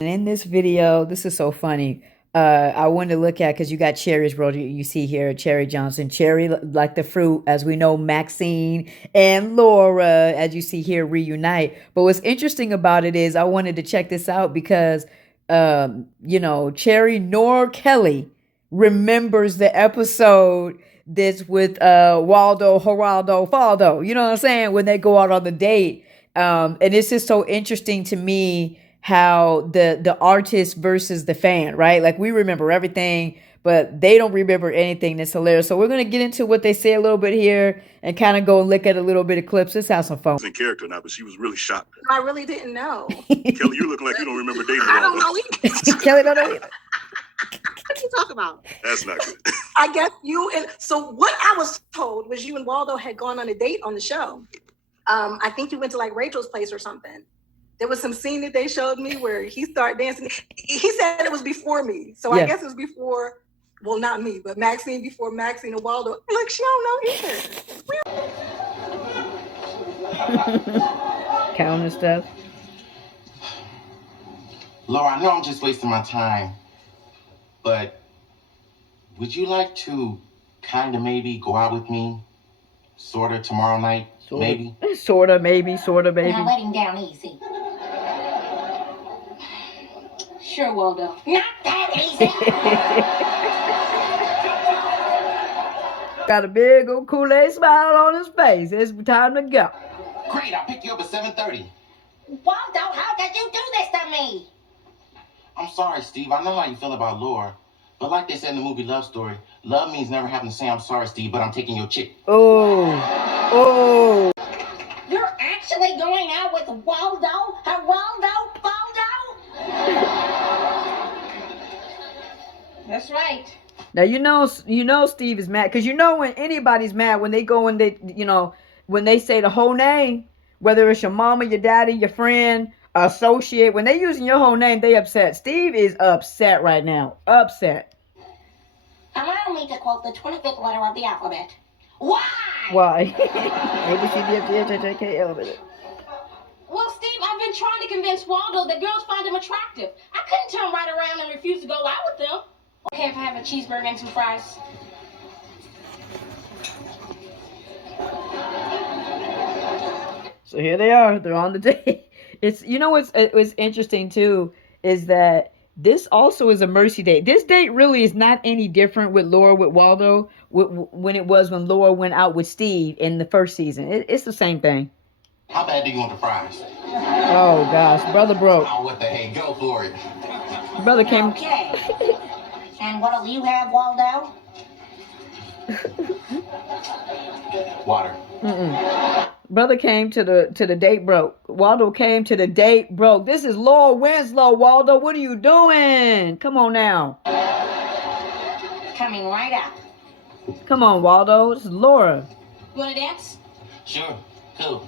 And in this video, this is so funny. I wanted to look at because you got Cherie's world. You see here, Cherie Johnson. Cherie, like the fruit, as we know, Maxine and Laura, as you see here, reunite. But what's interesting about it is I wanted to check this out because, Cherie nor Kellie remembers the episode that's with Waldo, Geraldo, Faldo. You know what I'm saying? When they go out on the date. And it's just so interesting to me how the artist versus the fan, right? Like we remember everything, but they don't remember anything. That's hilarious. So we're gonna get into what they say a little bit here and kind of go look at a little bit of clips. Let's have some fun. In character now, but she was really shocked. I really didn't know. Kellie, you look like you don't remember dating. I don't know either. Kellie don't know either. What you talking about? That's not good. I guess you and so what I was told was you and Waldo had gone on a date on the show. I think you went to like Rachel's place or something. There was some scene that they showed me where he started dancing. He said it was before me. So yeah. I guess it was before, well, not me, but Maxine before Maxine and Waldo. Look, she don't know either. Counting stuff. Laura, I know I'm just wasting my time, but would you like to kind of maybe go out with me, sort of tomorrow night? Maybe. Sort of, maybe. Now let him down easy. Sure, Waldo. Not that easy. Got a big old Kool-Aid smile on his face. It's time to go. Great, I'll pick you up at 7:30. Waldo, how could you do this to me? I'm sorry, Steve. I know how you feel about Laura. But like they said in the movie Love Story, love means never having to say I'm sorry, Steve, but I'm taking your chick. Oh. You're actually going out with Waldo? Waldo? That's right. Now you know Steve is mad because you know when anybody's mad when they go and they when they say the whole name, whether it's your mama, your daddy, your friend, associate, when they using your whole name, they upset. Steve is upset right now. Upset. Allow me to quote the 25th letter of the alphabet. Why? Why? A, B, C, D, F, G, H, I, J, K, L, M, N. Well, Steve, I've been trying to convince Waldo that girls find him attractive. I couldn't turn right around and refuse to go out with them. Okay, if I have a cheeseburger and some fries. So here they are. They're on the date. It's what's interesting too is that this also is a mercy date. This date really is not any different with Laura with Waldo when it was when Laura went out with Steve in the first season. It's the same thing. How bad do you want the fries? Oh gosh, brother broke. Oh, what the heck? Go for it. Brother came. Okay. And what'll you have, Waldo? Water. Brother came to the date broke. Waldo came to the date broke. This is Laura Winslow. Waldo, what are you doing? Come on now. Coming right up. Come on, Waldo. This is Laura. You wanna dance? Sure. Cool.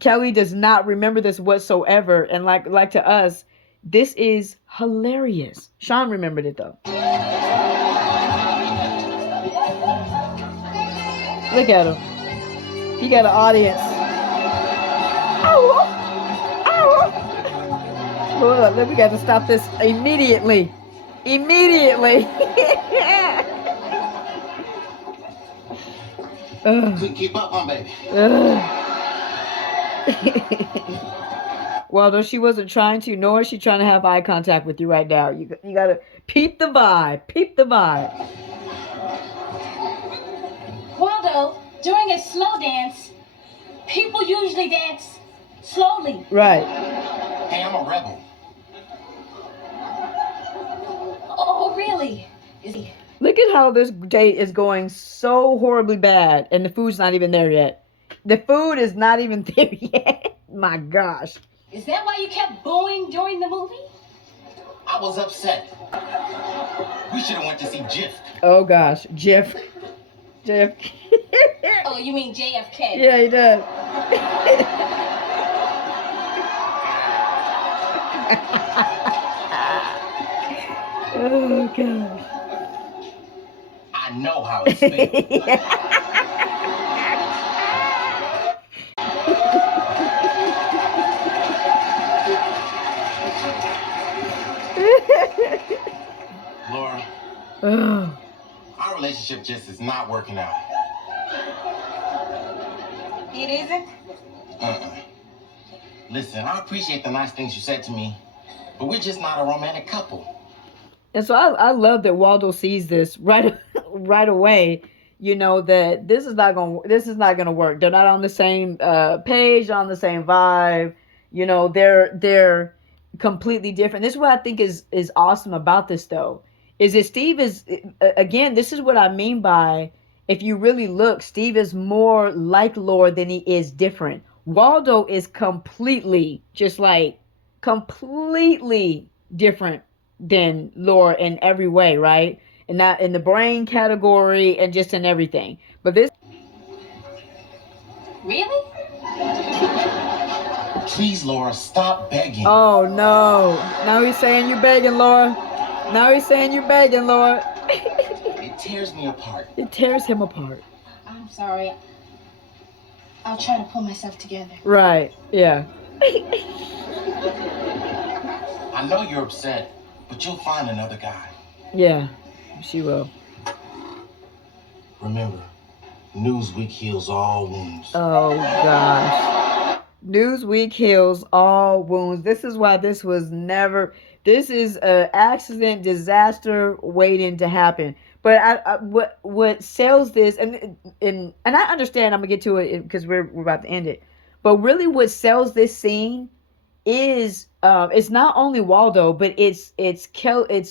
Kellie does not remember this whatsoever, and like to us, this is hilarious. Sean remembered it though. Look at him. He got an audience. Hold up, we got to stop this immediately. Couldn't keep up, huh, baby? Well, though she wasn't trying to, nor is she trying to have eye contact with you right now. You gotta peep the vibe. Waldo, during a slow dance, people usually dance slowly. Right. Hey, I'm a rebel. Oh, really? Is he? Look at how this date is going so horribly bad, and the food's not even there yet. The food is not even there yet. My gosh. Is that why you kept booing during the movie? I was upset. We should have went to see Jif. Oh gosh, Jeff. Oh, you mean JFK? Yeah, he does. Oh gosh. I know how it feels. Laura, our relationship just is not working out. It isn't? Listen, I appreciate the nice things you said to me, but we're just not a romantic couple. And so I love that Waldo sees this right away. You know that this is not gonna work. They're not on the same page, on the same vibe. You know, they're completely different. This is what I think is awesome about this, though, is that Steve is, again, this is what I mean by, if you really look, Steve is more like Laura than he is different. Waldo is completely different than Laura in every way, right? And not in the brain category and just in everything. But this... Really? Please, Laura, stop begging. Oh, no. Now he's saying you're begging, Laura. It tears me apart. It tears him apart. I'm sorry. I'll try to pull myself together. Right, yeah. I know you're upset, but you'll find another guy. Yeah, she will. Remember, Newsweek heals all wounds. Oh, gosh. Newsweek heals all wounds. This is why this is an accident, disaster waiting to happen. But what sells this, and I understand, I'm gonna get to it because we're about to end it. But really, what sells this scene is it's not only Waldo, but it's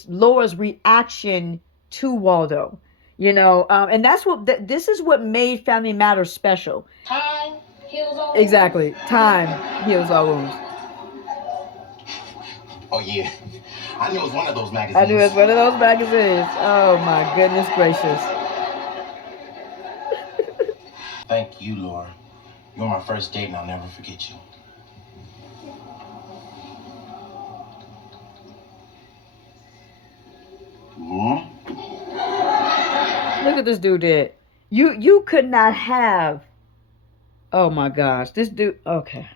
Laura's reaction to Waldo. You know, and that's this is what made Family Matters special. Time heals all wounds. Exactly, time heals all wounds. Oh yeah, I knew it was one of those magazines. Oh my goodness gracious. Thank you, Laura. You're my first date and I'll never forget you. Look at this dude did. You could not have. Oh my gosh, this dude. Okay.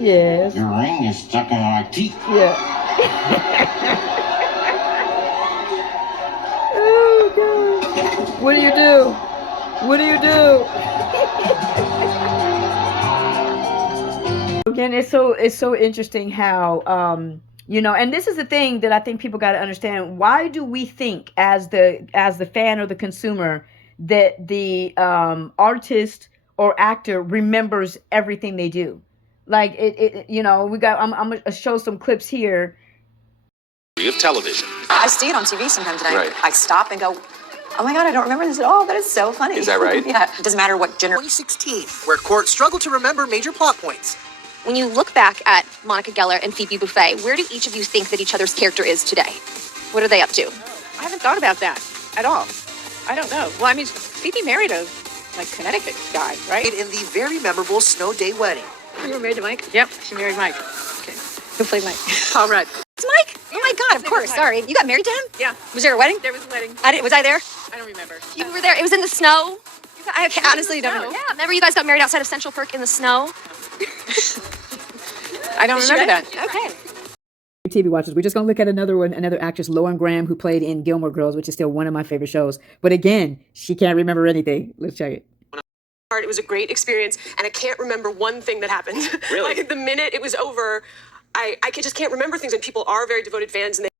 Yes. Your ring is stuck in my teeth. Yeah. Oh God. What do you do? Again, it's so interesting how you know, and this is the thing that I think people got to understand. Why do we think, as the fan or the consumer, that the artist or actor remembers everything they do? Like it you know, I'm gonna show some clips here. Of television. I see it on TV sometimes, and Right. I stop and go, oh my God, I don't remember this at all. That is so funny. Is that right? Yeah. It doesn't matter what gender. 2016, where courts struggled to remember major plot points. When you look back at Monica Geller and Phoebe Buffay, where do each of you think that each other's character is today? What are they up to? I haven't thought about that at all. I don't know. Well, I mean, Phoebe married a Connecticut guy, right? In the very memorable Snow Day wedding. You were married to Mike? Yep, she married Mike. Okay. Who played Mike? All right. It's Mike. Oh my God, of course. Sorry. You got married to him? Yeah. Was there a wedding? There was a wedding. Was I there? I don't remember. You were there. It was in the snow. I honestly don't remember. snow? Yeah. Remember you guys got married outside of Central Perk in the snow? I don't remember that. Okay. TV watchers, we're just gonna look at another actress, Lauren Graham, who played in Gilmore Girls, which is still one of my favorite shows. But again, she can't remember anything. Let's check it. It was a great experience, and I can't remember one thing that happened. Really? Like the minute it was over, I just can't remember things, and people are very devoted fans, and they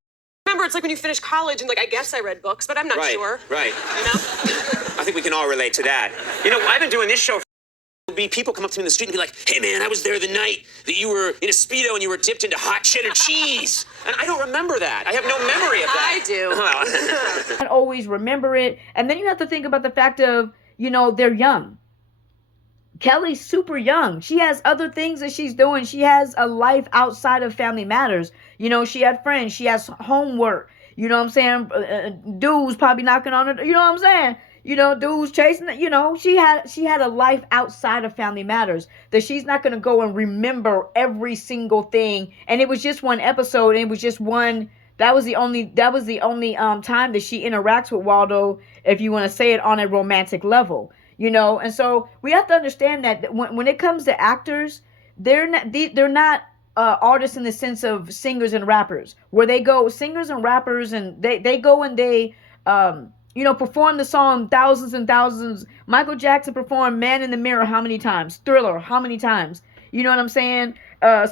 remember. It's like when you finish college, and I guess I read books, but I'm not sure. Right. You know? I think we can all relate to that. You know, I've been doing this show. People come up to me in the street and be like, hey man, I was there the night that you were in a Speedo and you were dipped into hot cheddar cheese. And I don't remember that. I have no memory of that. I do. I always remember it. And then you have to think about the fact of, you know, they're young. Kelly's super young. She has other things that she's doing. She has a life outside of Family Matters. You know, she had friends. She has homework. You know what I'm saying? Dudes probably knocking on her. You know what I'm saying? You know, dudes chasing. You know, she had a life outside of Family Matters that she's not going to go and remember every single thing. And it was just one episode. And it was just one. That was the only time that she interacts with Waldo, if you want to say it, on a romantic level. You know, and so we have to understand that when it comes to actors, they're not artists in the sense of singers and rappers, where they go singers and rappers and they go and they you know, perform the song thousands and thousands. Michael Jackson performed Man in the Mirror how many times? Thriller how many times? You know what I'm saying?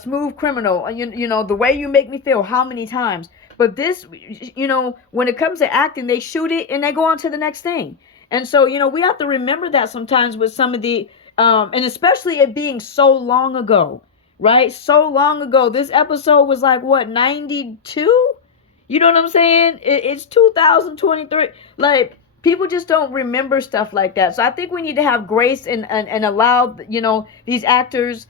Smooth Criminal, you know, The Way You Make Me Feel how many times? But this, you know, when it comes to acting, they shoot it and they go on to the next thing. And so, you know, we have to remember that sometimes with some of the, and especially it being so long ago, right? So long ago. This episode was like, what, 92? You know what I'm saying? It's 2023. Like, people just don't remember stuff like that. So I think we need to have grace and allow, you know, these actors,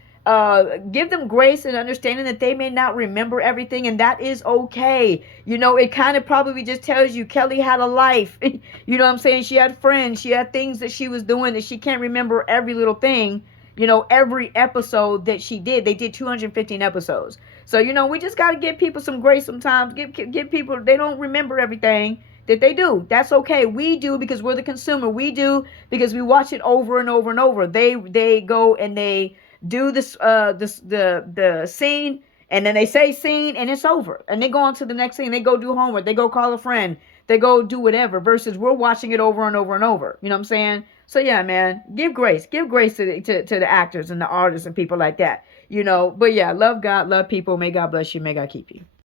give them grace and understanding that they may not remember everything, and that is okay. You know, it kind of probably just tells you Kelly had a life. You know what I'm saying? She had friends. She had things that she was doing that she can't remember every little thing. You know, every episode that she did. They did 215 episodes. So, you know, we just got to give people some grace sometimes. Give people, they don't remember everything that they do. That's okay. We do because we're the consumer. We do because we watch it over and over and over. They go and they do the scene, and then they say scene, and it's over, and they go on to the next thing. They go do homework, they go call a friend, they go do whatever, versus we're watching it over and over and over. You know what I'm saying? So yeah, man, give grace to the actors and the artists and people like that, you know. But yeah, love God, love people. May God bless you, may God keep you.